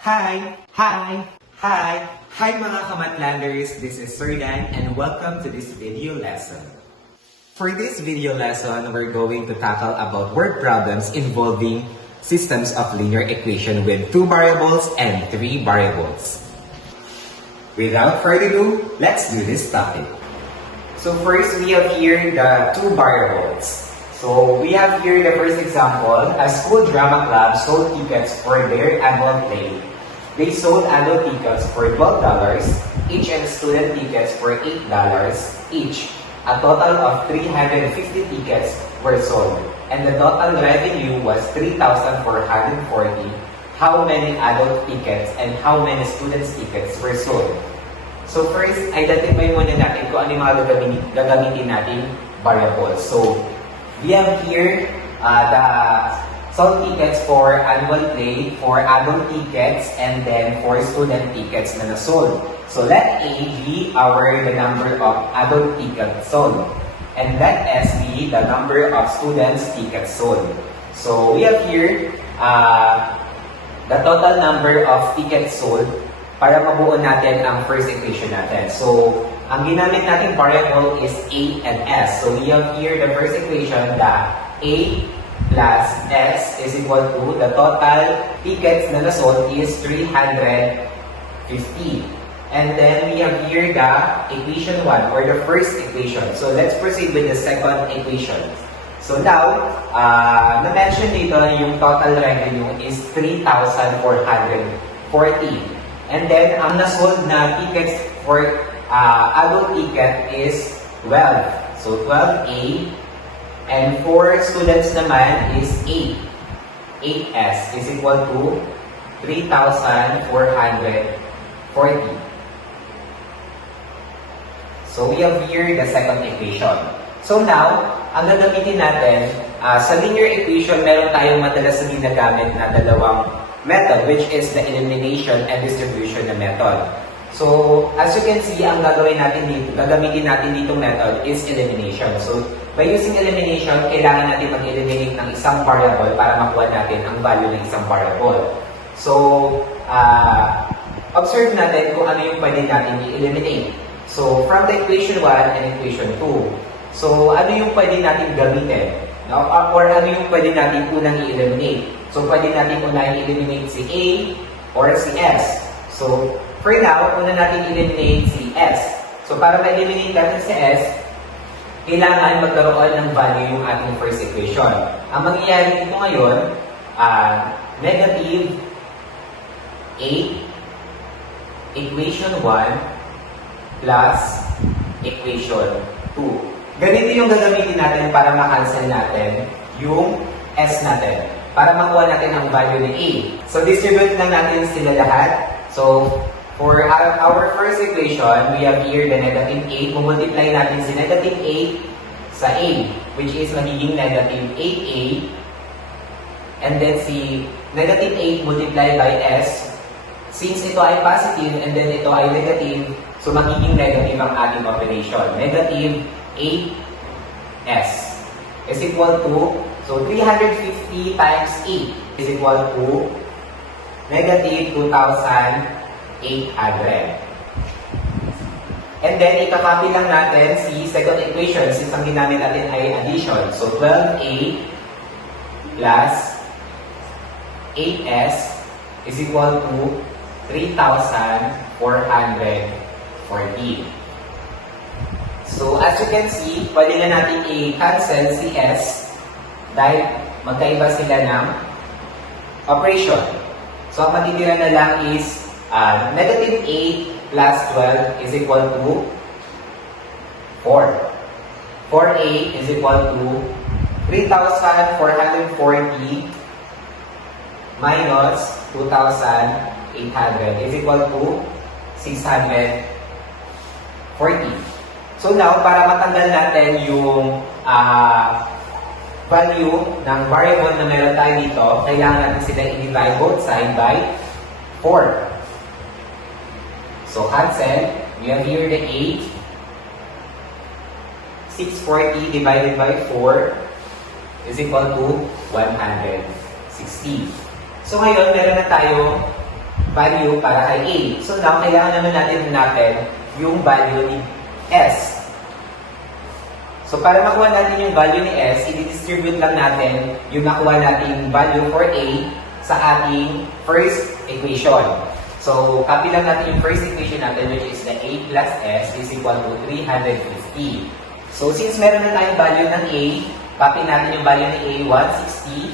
Hi! Hi! Hi! Hi mga Kamatlanders! This is Sir Dan and welcome to this video lesson. For this video lesson, we're going to tackle about word problems involving systems of linear equation with 2 variables and 3 variables. Without further ado, let's do this topic. So first, we have here the 2 variables. So we have here the first example, a school drama club sold tickets for their annual play. They sold annual tickets for $12 each and student tickets for $8 each. A total of 350 tickets were sold and the total revenue was $3,440. How many adult tickets and how many students tickets were sold? So first, identify muna natin kung ano yung mga gagamitin natin variables. So we have here the sold tickets for annual play, for adult tickets, and then for student tickets na nasold. So let A be the number of adult tickets sold. And let S be the number of students tickets sold. So we have here the total number of tickets sold para mabuo natin ang first equation natin. So ang ginamit natin variable is A and S. So we have here the first equation that A plus S is equal to the total tickets na nasold is 350. And then we have here the equation 1 or the first equation. So let's proceed with the second equation. So now, na-mention dito yung total revenue is 3,440. And then ang nasold na tickets for adult ticket is 12. So 12A. And for students naman is 8. 8S is equal to 3,440. So we have here the second equation. So now, ang gagamitin natin, sa linear equation, meron tayong madalas na ginagamit na dalawang method, which is the elimination and distribution na method. So, as you can see, ang gagamitin natin dito method is elimination. So, by using elimination, kailangan natin mag-eliminate ng isang variable para makuha natin ang value ng isang variable. So, observe natin kung ano yung pwede natin i-eliminate. So, from the equation 1 and equation 2. So, ano yung pwede natin gamitin? No? Or ano yung pwede natin unang i-eliminate? So, pwede natin unang i-eliminate si A or si S. So, for now, una natin i-eliminate si S. So, para ma-eliminate natin si S, kailangan magkaroon ng value yung ating first equation. Ang mangyayari dito ngayon, negative 8 equation 1 plus equation 2. Ganito yung gagamitin natin para makancel natin yung S natin. Para makuha natin ang value ng A. So, distribute lang natin sila lahat. So, for our first equation, we have here the negative 8. Multiply natin si negative 8 sa A, which is magiging negative 8A. And then si negative 8 multiplied by S. Since ito ay positive and then ito ay negative, so magiging negative ang ating operation. Negative 8S is equal to, so 350 times 8 is equal to negative 2,800. And then, ikakopy lang natin si second equation since ang ginamit natin ay addition. So, 12A plus 8S is equal to 3,440. So, as you can see, pwede na natin i-cancel si S dahil magkaiba sila ng operation. So, ang matitira na lang is negative 8 plus 12 is equal to 4. 4A is equal to 3,440 minus 2,800 is equal to 640. So now, para matanggal natin yung value ng variable na meron tayo dito, kailangan natin sila i-divide both side by 4. So, cancel. We have here the 8. 640 divided by 4 is equal to 160. So, ngayon, meron na tayo value para kay A. So now, kailangan naman natin hanapin yung value ni S. So para makuha natin yung value ni S, i-distribute lang natin yung nakuha nating value for A sa ating first equation. So, copy lang natin yung first equation natin, which is the A plus S is equal to 350. So, since meron na tayong value ng A, copy natin yung value ni A, 160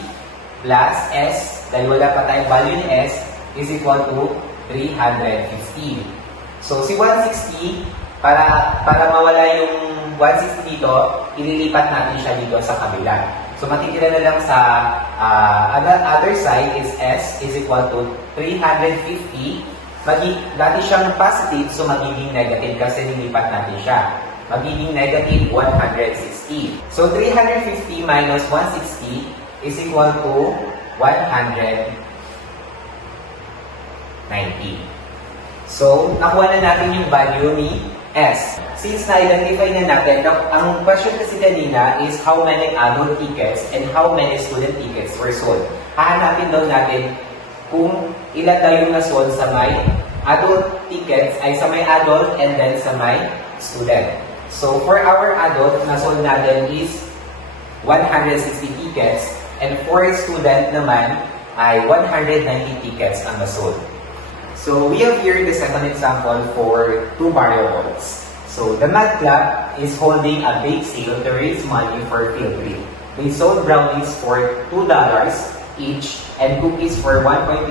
plus S, dahil wala pa tayong value ni S, is equal to 350. So, si 160, para mawala yung 160 dito, ililipat natin siya dito sa kabila. So, matitira na lang sa other side is S is equal to 350. Dati siyang positive, so magiging negative kasi nilipat natin siya. Magiging negative 160. So, 350 minus 160 is equal to 190. So, nakuha na natin yung value ni S. Since na-identify na natin, ang question kasi kanina is how many adult tickets and how many student tickets were sold. Hahanapin daw natin kung ilan daw yung na-sold sa may adult tickets, ay sa may adult and then sa may student. So, for our adult, na-sold natin is 160 tickets and for student naman ay 190 tickets ang na-sold. So, we have here the second example for two variables. So, the Mad Club is holding a bake sale to raise money for field trip. They sold brownies for $2 each and cookies for $1.50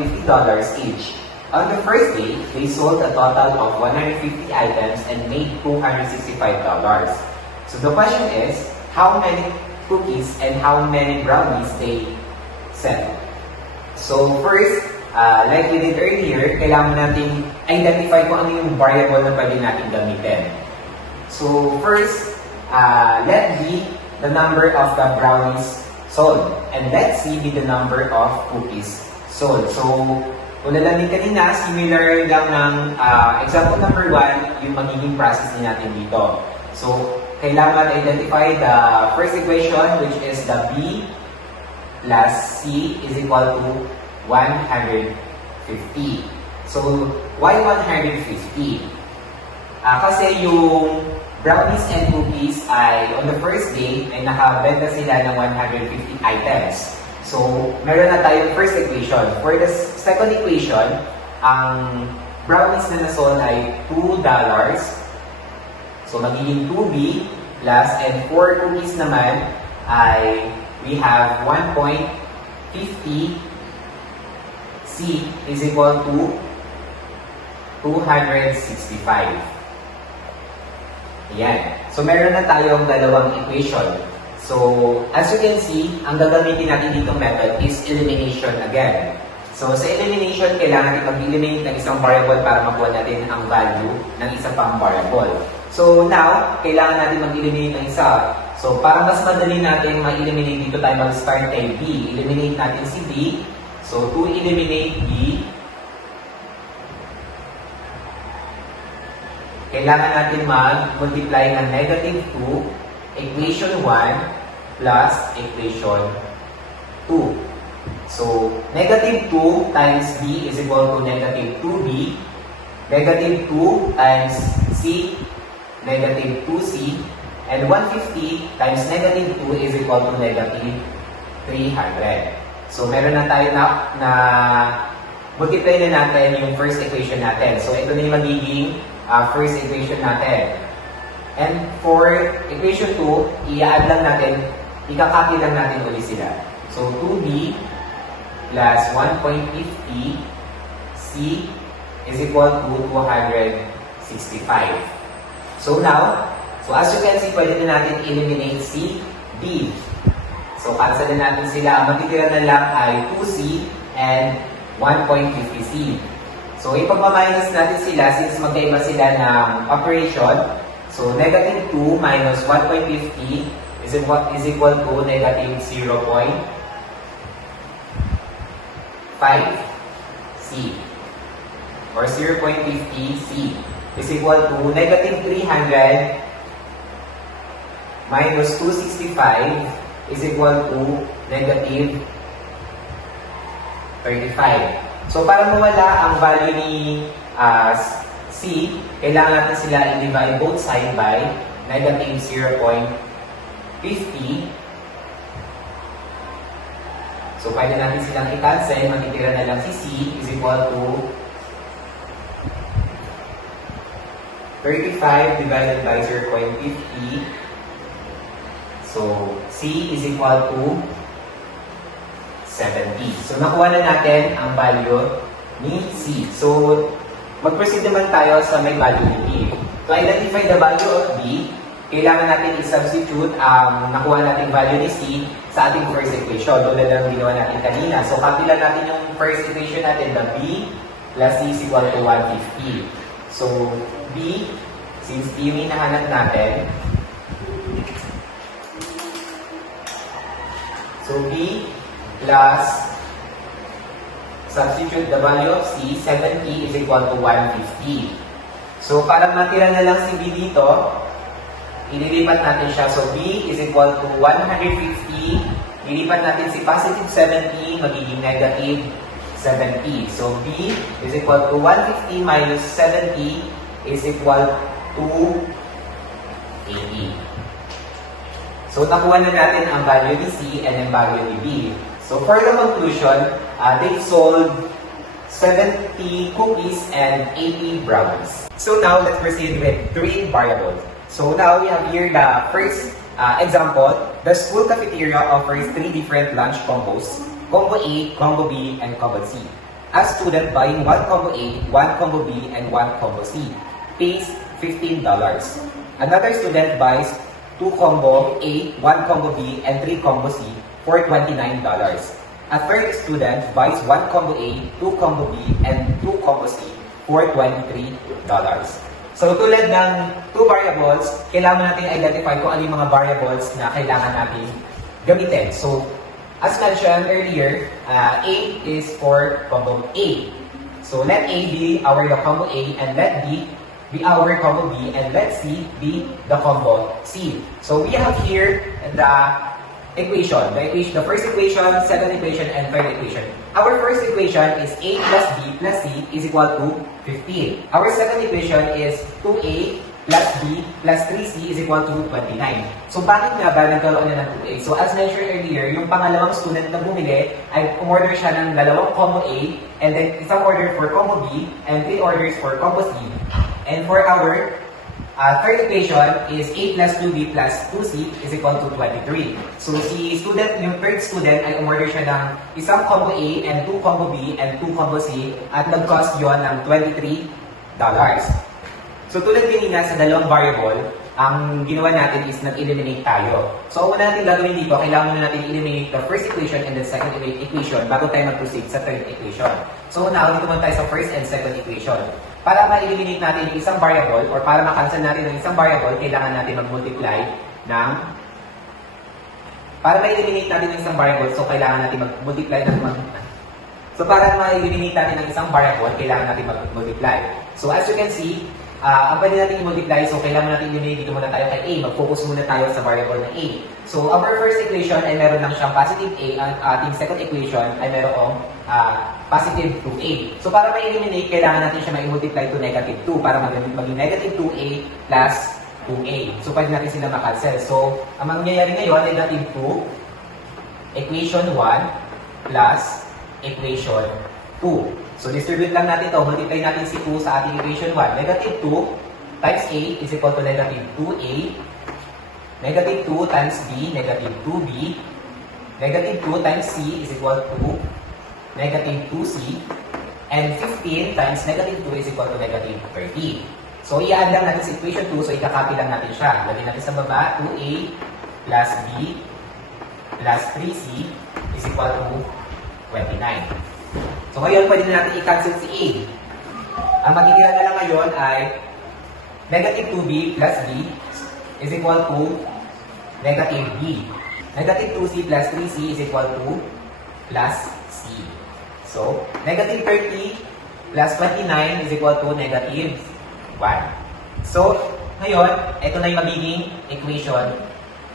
each. On the first day, they sold a total of 150 items and made $265. So, the question is, how many cookies and how many brownies they sell? So, first, like we did earlier, kailangan natin identify kung ano yung variable na pwede natin gamitin. So, first, let B the number of the brownies sold. And let C be the number of cookies sold. So, kung din kanina, similar lang ng example number 1, yung magiging process din natin dito. So, kailangan identify the first equation, which is the B plus C is equal to 150. So, why 150? Kasi yung brownies and cookies ay on the first day ay nakabenta sila ng 150 items. So, meron na tayong first equation. For the second equation, ang brownies na nasold ay $2. So, magiging 2B plus and for cookies naman ay we have 1.50 C is equal to 265. Ayan. So, meron na tayong dalawang equation. So, as you can see, ang gagamitin natin dito method is elimination again. So, sa elimination, kailangan natin mag-eliminate ng isang variable para makuha natin ang value ng isa pang variable. So, now, kailangan natin mag-eliminate ng isa. So, para mas madali natin ma-eliminate dito tayo mag-start kay B. Eliminate natin si B. So, to eliminate B, kailangan natin mag-multiply ng negative 2, equation 1, plus equation 2. So, negative 2 times B is equal to negative 2B, negative 2 times C, negative 2C, and 150 times negative 2 is equal to negative 300. So, meron na tayo na multiply na natin yung first equation natin. So, ito na yung magiging first equation natin. And for equation 2, i-add lang natin, ikakopy lang natin ulit sila. So, 2B plus 1.50 C is equal to 265. So, now, as you can see, pwede na natin eliminate C, D. So, cancel na natin sila. Ang matitira na lang ay 2C and 1.50C. So, ipagmaminus natin sila since magkaiba sila ng operation. So, negative 2 minus 1.50 is equal to negative 0.5C or 0.50C is equal to negative 300 minus 265 is equal to negative 35. So para mawala ang value ni C, kailangan natin sila i-divide both side by negative 0.50. So pwede natin silang i-cancel, matitira na lang si C is equal to 35 divided by 0.50. So C is equal to 70. So nakuha na natin ang value ni C. So mag-proceed naman tayo sa may value ni B. To identify the value of B, kailangan natin i-substitute ang nakuha nating value ni C sa ating first equation, tulad ng ginawa natin kanina. So copy lang natin yung first equation natin, the B plus C is equal to 150. So B, since B yung hinahanap natin, so B plus, substitute the value of C, 70 is equal to 150. So, para matira na lang si B dito, ililipat natin siya. So, B is equal to 150. Ilipat natin si positive 70, magiging negative 70. So, B is equal to 150 minus 70 is equal to 80. So, nakuha na natin ang value ni C and ang value ni B. So, for the conclusion, they've sold 70 cookies and 80 brownies. So now, let's proceed with 3 variables. So now, we have here the first example. The school cafeteria offers 3 different lunch combos, Combo A, Combo B, and Combo C. A student buying 1 Combo A, 1 Combo B, and 1 Combo C pays $15. Another student buys 2 Combo A, 1 Combo B, and 3 Combo C for $29. A third student buys 1 Combo A, 2 Combo B, and 2 Combo C for $23. So tulad ng 2 variables, kailangan natin identify kung ano yung mga variables na kailangan natin gamitin. So as mentioned earlier, A is for Combo A. So let A be our Combo A and let B be our Combo B and let C be the Combo C. So we have here the equation. The first equation, second equation, and third equation. Our first equation is A plus B plus C is equal to 15. Our second equation is 2A plus B plus 3C is equal to 29. So bakit nga ba nagkaroon na ng 2A? So as mentioned earlier, yung pangalawang student na bumili ay umorder siya ng dalawang combo A and then isang order for combo B and 3 orders for combo C. And for our third equation is A plus 2B plus 2C is equal to 23. So si student, yung third student ay umorder siya ng isang combo A and 2 combo B and 2 combo C at nag-cost yun ng $23. So tulad kanina sa dalawang variable, ang ginawa natin is nag-eliminate tayo. So una natin gagawin dito, kailangan muna natin eliminate the first equation and the second equation bago tayo mag-proceed sa third equation. So una, dito muna tayo sa first and second equation. Para ma-eliminate natin yung isang variable or para ma-cancel natin yung isang variable, kailangan natin mag-multiply ng... Para ma-eliminate natin yung isang variable, so kailangan natin mag-multiply ng... So para ma-eliminate natin ng isang variable, kailangan natin mag-multiply. So as you can see, ang pwede natin i-multiply, so kailangan natin eliminate dito muna tayo kay A. Mag-focus muna tayo sa variable ng A. So our first equation ay meron lang siyang positive A, ang ating second equation ay merong positive 2A. So para ma-eliminate, kailangan natin siya ma-multiply to negative 2 para maging negative 2A plus 2A. So pwede natin sila makancel. So ang mangyayari ngayon, negative 2, equation 1 plus equation 2. So distribute lang natin ito, multiply natin si 2 sa ating equation 1. Negative 2 times A is equal to negative 2A. Negative 2 times B, negative 2B. Negative 2 times C is equal to negative 2C. And 15 times negative 2 is equal to negative 30. So i-add lang natin sa equation 2, so ikakopy lang natin siya. Lagyan natin sa baba, 2A plus B plus 3C is equal to 29. So ngayon, pwede na natin i-cancel si A. Ang magiging na lang ngayon ay negative 2B plus B is equal to negative B. Negative 2C plus 3C is equal to plus C. So, negative 30 plus 29 is equal to negative 1. So, ngayon, ito na yung magiging equation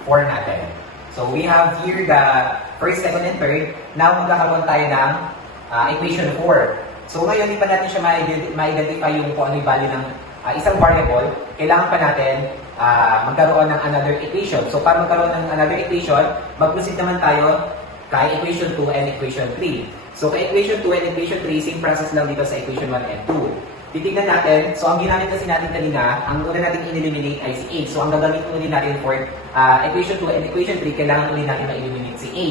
4 natin. So, we have here the first, second, and third. Now, magkakaroon tayo ng equation 4. So ngayon, hindi pa natin siya ma-identify yung kung ano yung value ng isang variable. Kailangan pa natin magkaroon ng another equation. So para magkaroon ng another equation, mag-proceed naman tayo kay equation 2 and equation 3. So kay equation 2 and equation 3, same process lang dito sa equation 1 and 2. Titignan natin, so ang ginamit kasi natin kanina, ang una natin in-eliminate ay si A. So ang gagamitin ulit natin for equation 2 and equation 3, kailangan ulit natin ma-eliminate si A.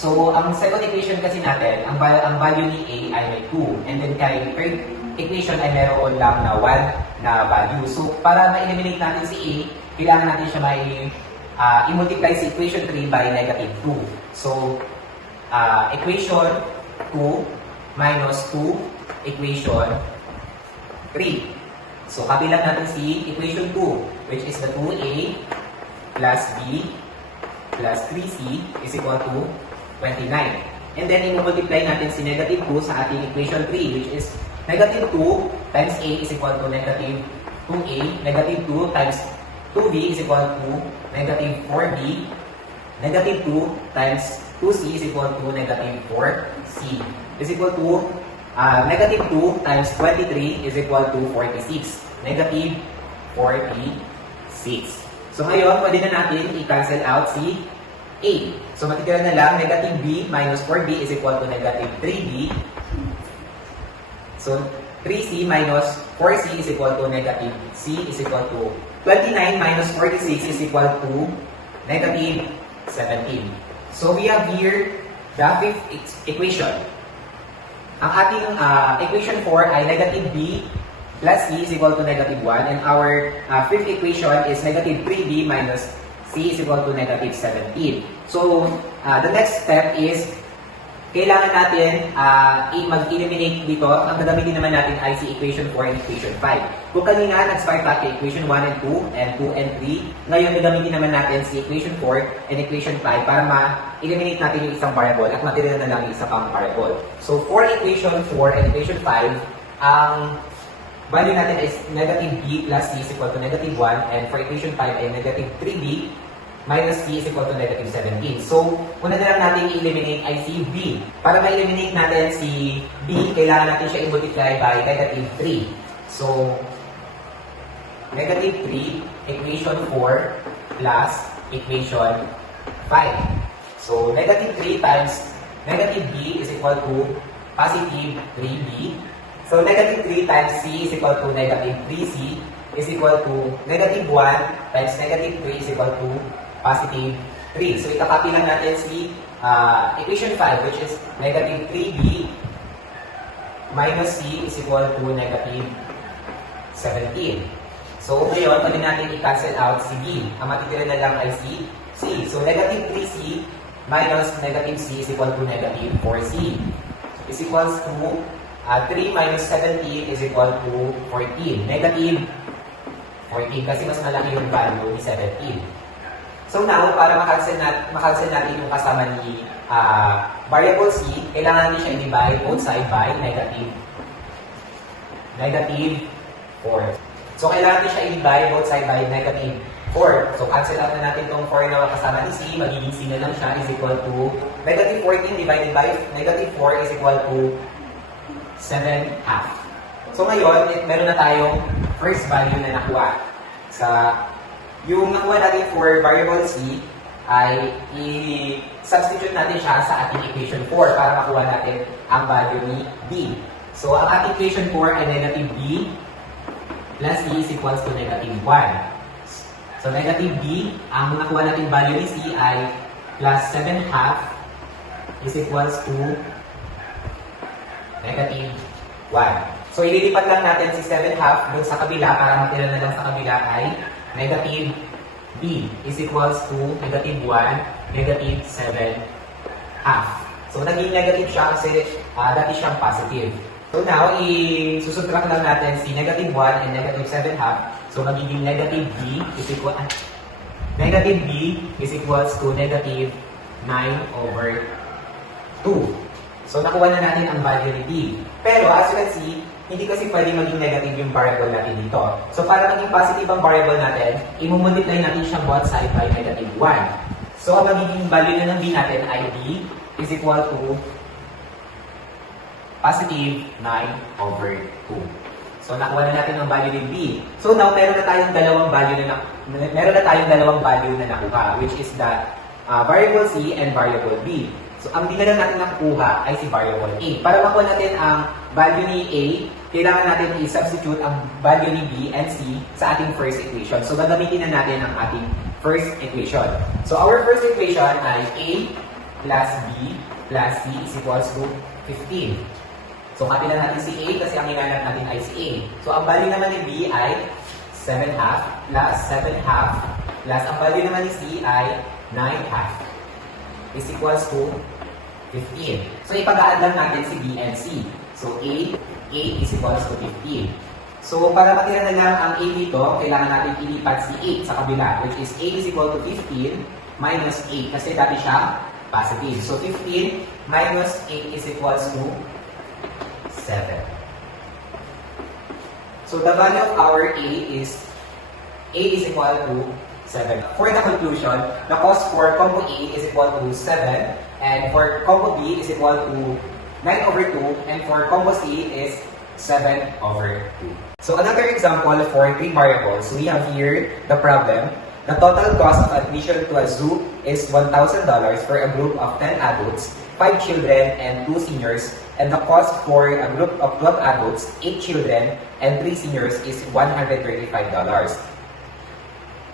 So ang second equation kasi natin, ang value ni A ay may 2. And then kay third equation ay meron lang na 1 na value. So para ma-eliminate natin si A, kailangan natin siya i-multiply si equation 3 by negative 2. So equation 2 minus 2 equation 3. So, kabilang natin si equation 2, which is the 2a plus b plus 3c is equal to 29. And then, i-multiply natin si negative 2 sa ating equation 3, which is negative 2 times a is equal to negative 2a. Negative 2 times 2b is equal to negative 4b. Negative 2 times 2c is equal to negative 4c. Is equal to negative 2 times 23 is equal to 46. Negative 46. So ngayon, pwede na natin i-cancel out si A. So matitira na lang, negative B minus 4B is equal to negative 3B. So 3C minus 4C is equal to negative C is equal to 29 minus 46 is equal to negative 17. So we have here the fifth equation. Ang ating equation 4 ay negative b plus c is equal to negative 1. And our fifth equation is negative 3b minus c is equal to negative 17. So, the next step is, kailangan natin mag-eliminate dito. Ang gagamitin naman natin ay si equation 4 and equation 5. Kung kanina, nag-start tayo kay equation 1 and 2 and 2 and 3. Ngayon, gagamitin naman natin si equation 4 and equation 5 para ma-eliminate natin yung isang variable at matira na lang yung isang pang variable. So, for equation 4 and equation 5, ang value natin is negative b plus c is equal to negative 1, and for equation 5 ay negative 3b minus c is equal to negative 17. So, una na lang natin i-eliminate ay si b. Para ma-eliminate natin si b, kailangan natin siya i-multiply by negative 3. So, negative 3 equation 4 plus equation 5. So, negative 3 times negative b is equal to positive 3b. So, negative 3 times c is equal to negative 3c is equal to negative 1 times negative 3 is equal to positive 3. So, itakopy lang natin si equation 5, which is negative 3b minus c is equal to negative 17. So, ngayon, pwede natin i-cancel out si b. Ang matitira na lang ay si c. So, negative 3c minus negative c is equal to negative 4c is equals to 3 minus 17 is equal to 14. Negative 14 kasi mas malaki yung value ni 17. So now, para makancel natin yung kasama ni variable c, kailangan natin siya i-divide both side by negative 4. So kailangan natin siya i-divide both side by negative 4. So cancel out na natin itong 4 na kasama ni c, magiging c na lang siya is equal to negative 14 divided by negative 4 is equal to 7 half. So ngayon, meron na tayong first value na nakuha. Yung nakuha natin for variable c ay i-substitute natin siya sa ating equation 4 para makuha natin ang value ni b. So ang ating equation 4 ay negative b plus c is equals to negative 1. So negative b, ang nakuha natin value ni c ay plus 7 half is equals to negative 1. So, ililipat lang natin si 7 half dun sa kabila para matira na lang sa kabila ay negative b is equals to negative 1, negative 7 half. So, naging negative siya kasi dati siyang positive. So, now, i-subtract lang natin si negative 1 and negative 7 half. So, magiging negative b is equals to negative 9 over 2. So, nakuha na natin ang value ni b. Pero, as you can see, hindi kasi pwedeng maging negative yung variable natin dito. So, para maging positive ang variable natin, i-multiply natin siya both side by negative 1. So, ang magiging value na ng b natin ay b is equal to positive 9/2. So, nakuha na natin ang value ni B. So, now, meron na tayong dalawang value na nakuha, which is the variable C and variable B. So, ang di na lang natin nakukuha ay si variable A. Para makuha natin ang value ni A, kailangan natin i-substitute ang value ni B and C sa ating first equation. So, gagamitin na natin ang ating first equation. So, our first equation ay A plus B plus C is equals to 15. So, copy na natin si A kasi ang hinanap natin ay si A. So, ang value naman ni B ay 7 half plus 7 half plus ang value naman ni C ay 9 half is equals to 15. So, ipag-add lang natin si B and C. So, A is equals to 15. So, para matira na lang ang A dito, kailangan natin ilipat si 8 sa kabila, which is A is equal to 15 minus 8 kasi dati siya positive. So, 15 minus 8 is equals to 7. So, the value of our A is equal to 7. For the conclusion, the cost for combo A is equal to 7, and for combo B is equal to 9/2, and for combo C is 7/2. So, another example for 3 variables, we have here the problem. The total cost of admission to a zoo is $1,000 for a group of 10 adults, 5 children, and 2 seniors, and the cost for a group of 12 adults, 8 children, and 3 seniors is $135.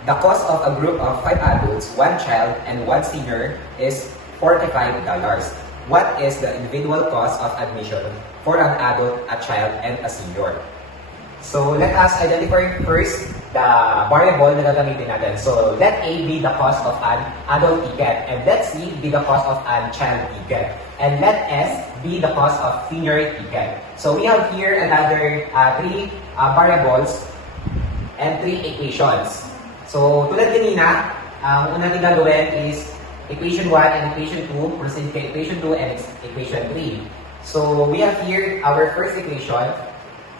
The cost of a group of 5 adults, 1 child, and 1 senior is $45. What is the individual cost of admission for an adult, a child, and a senior? So, let us identify first the variable na gagamitin natin. So, let A be the cost of an adult ticket, and let C be the cost of a child ticket, and let S be the cost of senior ticket. So, we have here another 3 variables and 3 equations. So, tulad kanina, ang una natin gagawin is equation 1 and equation 2, proceed kay equation 2 and equation 3. So, we have here our first equation.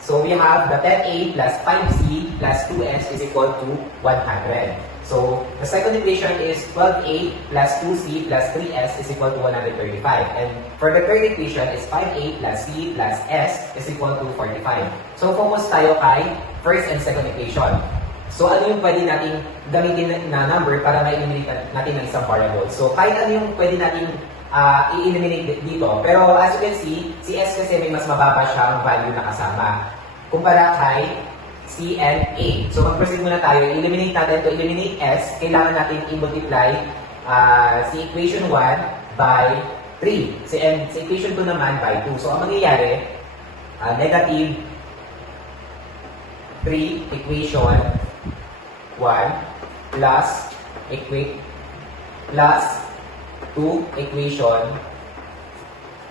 So, we have the 10A plus 5C plus 2S is equal to 100. So, the second equation is 12A plus 2C plus 3S is equal to 135. And for the third equation is 5A plus C plus S is equal to 45. So, focus tayo kay first and second equation. So, ano yung pwede nating gamitin na number para ma-eliminate natin ng isang variable? So, kahit ano yung pwede nating i-eliminate dito. Pero as you can see, si S kasi may mas mababa siyang value na kasama. Kumpara kay C and A. So, mag-proceed muna tayo. Eliminate natin. To eliminate S, kailangan natin i-multiply si equation 1 by 3. Si equation 2 naman by 2. So, ang mangyayari, negative 3 equation 1 plus 2 equation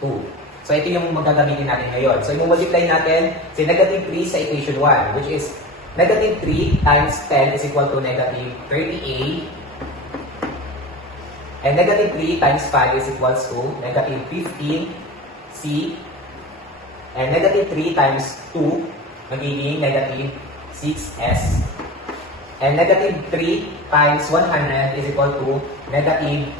2. So, ito yung magagamitin natin ngayon. So, i-multiply natin si negative 3 sa equation 1, which is negative 3 times 10 is equal to negative 30A. And negative 3 times 5 is equals to negative 15C. And negative 3 times 2 magiging negative 6S. And negative 3 times 100 is equal to negative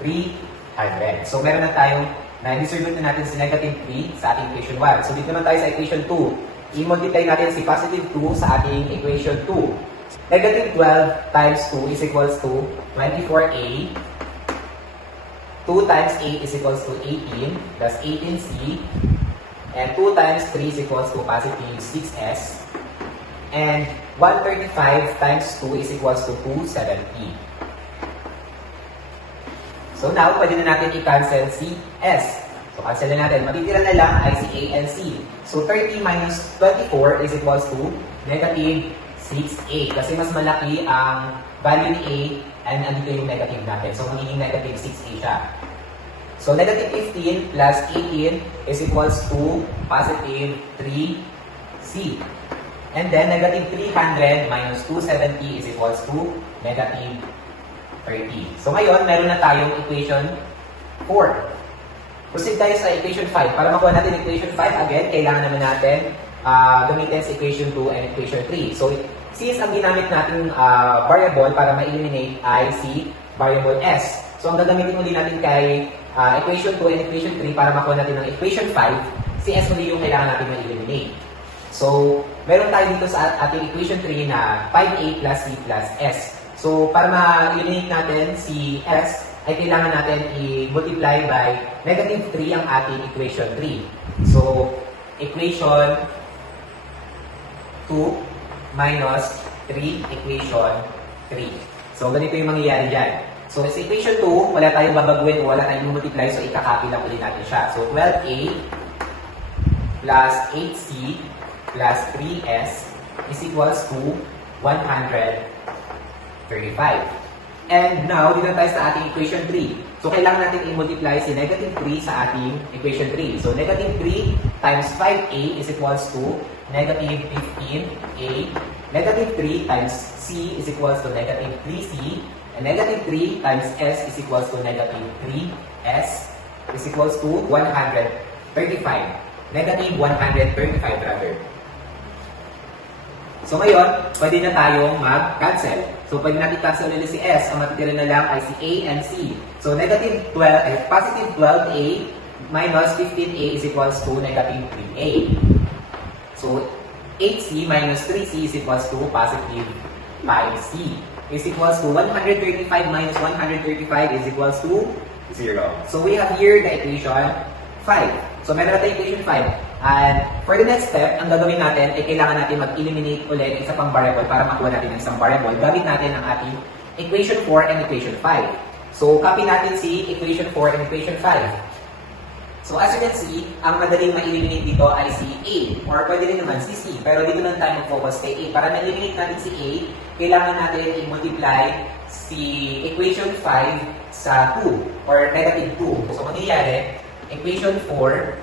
300. So, meron na tayong na-distribute na natin si negative 3 sa ating equation 1. So, dito naman tayo sa equation 2. I-multiply natin si positive 2 sa ating equation 2. Negative 12 times 2 is equals to 24A. 2 times 8 is equals to 18. That's 18C. And 2 times 3 is equals to positive 6S. And 135 times 2 is equals to 270. So now, pwede na natin i-cancel si S. So, cancel na natin. Matitira na lang ay si A and C. So, 30 minus 24 is equals to negative 6A. Kasi mas malaki ang value ni A and andito yung negative natin. So, magiging negative 6A siya. So, negative 15 plus 18 is equals to positive 3C. And then, negative 300 minus 270 is equals to negative 30. So, ngayon, meron na tayong equation 4. Proceed tayo sa equation 5. Para makuha natin equation 5 again, kailangan naman natin gamitin sa equation 2 and equation 3. So, since ang ginamit natin variable para ma-eliminate ay si variable S. So, ang gagamitin muli natin kay equation 2 and equation 3 para makuha natin ng equation 5, Si S ulit yung kailangan natin ma-eliminate. So, meron tayo dito sa ating equation 3 na 5A plus C plus S. So, para ma-eliminate natin si S, ay kailangan natin i-multiply by negative 3 ang ating equation 3. So, equation 2 minus 3 equation 3. So, ganito yung mangyayari dyan. So, sa equation 2, wala tayong babaguhin o wala tayong multiply, so ikakopy lang ulit natin siya. So, 12A plus 8C plus 3S is equals to 135. And now, dito tayo sa ating equation 3. So, kailangan natin i-multiply si negative 3 sa ating equation 3. So, negative 3 times 5A is equals to negative 15A. Negative 3 times C is equals to negative 3C. And negative 3 times S is equals to negative 3S is equals to 135. Negative 135 rather. So ngayon, pwede na tayong mag-cancel. So pwede natin cancel ulit si S. Ang matitira na lang ay si A and C. So positive 12A minus 15A is equals to negative 3A. So 8C minus 3C is equals to positive 5C is equals to 135 minus 135 is equals to 0. So we have here the equation 5. So meron natin equation 5. And for the next step, ang gagawin natin ay kailangan natin mag-eliminate ulit ng isa pang variable para makuha natin ng isang variable. Gamit natin ang ating equation 4 and equation 5. So copy natin si equation 4 and equation 5. So as you can see, ang madaling ma-eliminate dito ay si A or pwede rin naman si C. Pero dito lang tayo mag-focus kay A. Para ma-eliminate natin si A, kailangan natin i-multiply si equation 5 sa 2 or negative 2. So mangyayari, equation 4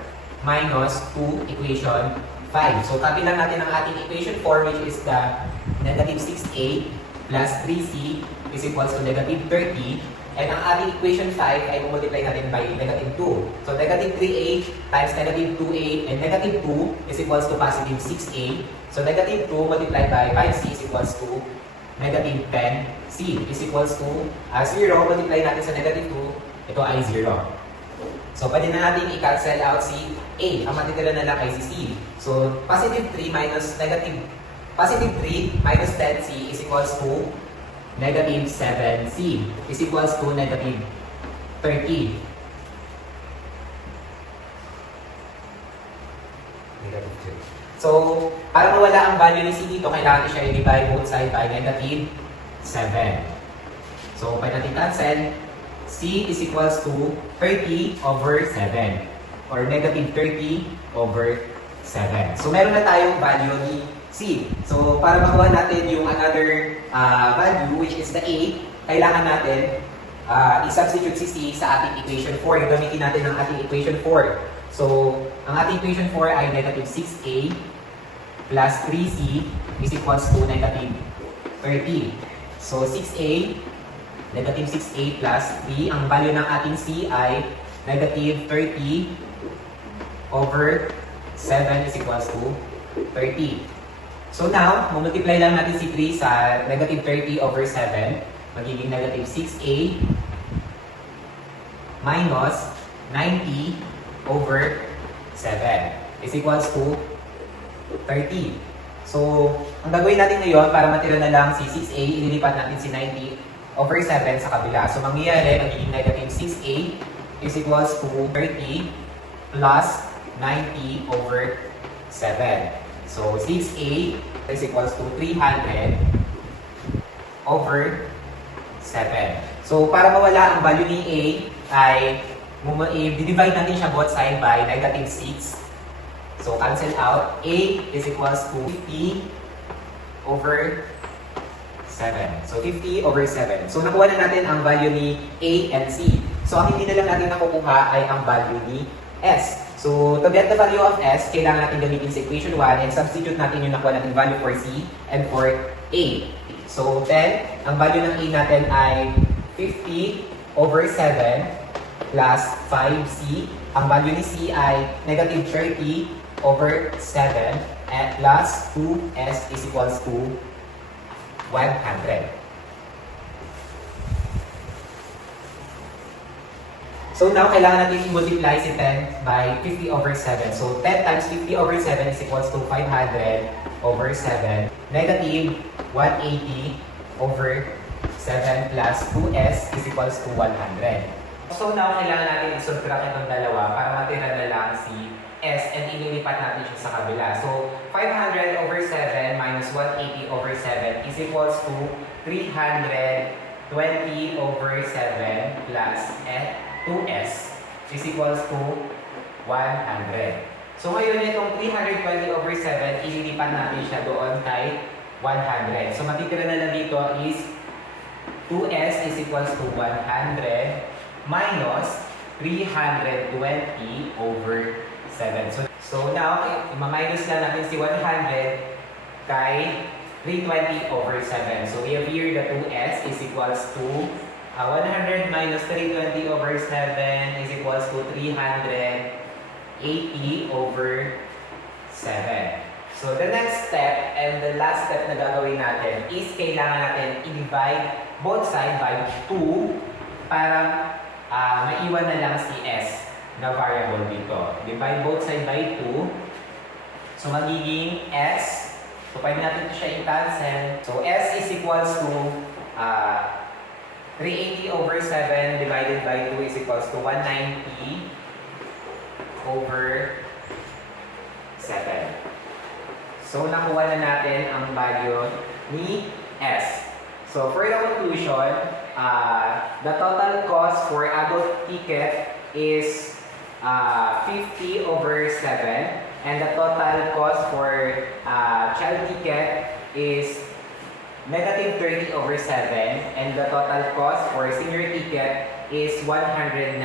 minus 2 equation 5. So, copy lang natin ang ating equation 4 which is the negative 6A plus 3C is equals to negative 30. And ang ating equation 5 ay multiply natin by negative 2. So, negative 3A times negative 2A and negative 2 is equals to positive 6A. So, negative 2 multiplied by 5C is equals to negative 10C is equals to 0. Multiply natin sa negative 2, ito ay 0. So, pwede na natin i-cancel out si A. Ang matitira na lang ay si C. So, positive 3 minus 10C is equals to negative 7C is equals to negative 30. Negative 3. So, para mawala ang value ni C dito, kailangan siya i-divide both side by negative 7. So, pwede natin cancel. C is equals to 30 over 7 or negative 30 over 7. So, meron na tayong value ni C. So, para makuha natin yung another value which is the A, kailangan natin i-substitute si C sa ating equation 4. Gamitin natin ang ating equation 4. So, ang ating equation 4 ay negative 6A plus 3C is equals to negative 30. So, 6A negative 6A plus 3. Ang value ng ating C ay negative 30 over 7 is equals to 30. So now, multiply lang natin si 3 sa negative 30 over 7. Magiging negative 6A minus 90 over 7 is equals to 30. So, ang gagawin natin ngayon, para matira na lang si 6A, ililipat natin si 90 over 7 sa kabila. So, mangyayari, magiging negative 6A is equals to 30 plus 90 over 7. So, 6A is equals to 300 over 7. So, para mawala ang value ni A, ay i-divide natin siya both side by negative 6. So, cancel out. A is equals to 50 over 7. So, 50 over 7. So, nakuha na natin ang value ni A and C. So, ang hindi na lang natin nakukuha ay ang value ni S. So, to get the value of S, kailangan natin gamitin sa equation 1 and substitute natin yung nakuha natin value for C and for A. So, 10, ang value ng A natin ay 50 over 7 plus 5C. Ang value ni C ay negative 30 over 7 and plus 2S is equals to 100. So now, kailangan natin i-multiply si 10 by 50 over 7. So 10 times 50 over 7 is equals to 500 over 7. Negative 180 over 7 plus 2s is equals to 100. So now, kailangan natin i-subtract itong dalawa para matira na lang si s and ililipat natin siya sa kabila. So 500 over 7 minus 180 over 7 is equals to 320 over 7 plus 2s is equals to 100. So ngayon itong 320 over 7, ililipat natin siya doon kay 100. So matitira na lang dito is 2s is equals to 100 minus 320 over 7. So now, ma-minus lang natin si 100 kay 320 over 7. So we have here the 2s is equals to 100 minus 320 over 7 is equals to 380 over 7. So the next step and the last step na gagawin natin is kailangan natin i-divide both sides by 2 para maiwan na lang si s na variable dito. Divide both sides by 2. So magiging s. So pwede natin ito siya i-cancel. So s is equals to 380 over 7 divided by 2 is equals to 190 over 7. So nakuha na natin ang value ni s. So for the conclusion, the total cost for adult ticket is 50 over 7 and the total cost for child ticket is negative 30 over 7 and the total cost for senior ticket is 190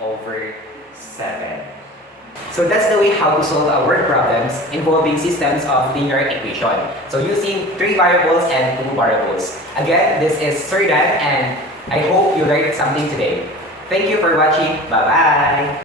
over 7. So that's the way how to solve our word problems involving systems of linear equation. So using 3 variables and 2 variables. Again, this is Sir Dan and I hope you learned something today. Thank you for watching. Bye-bye!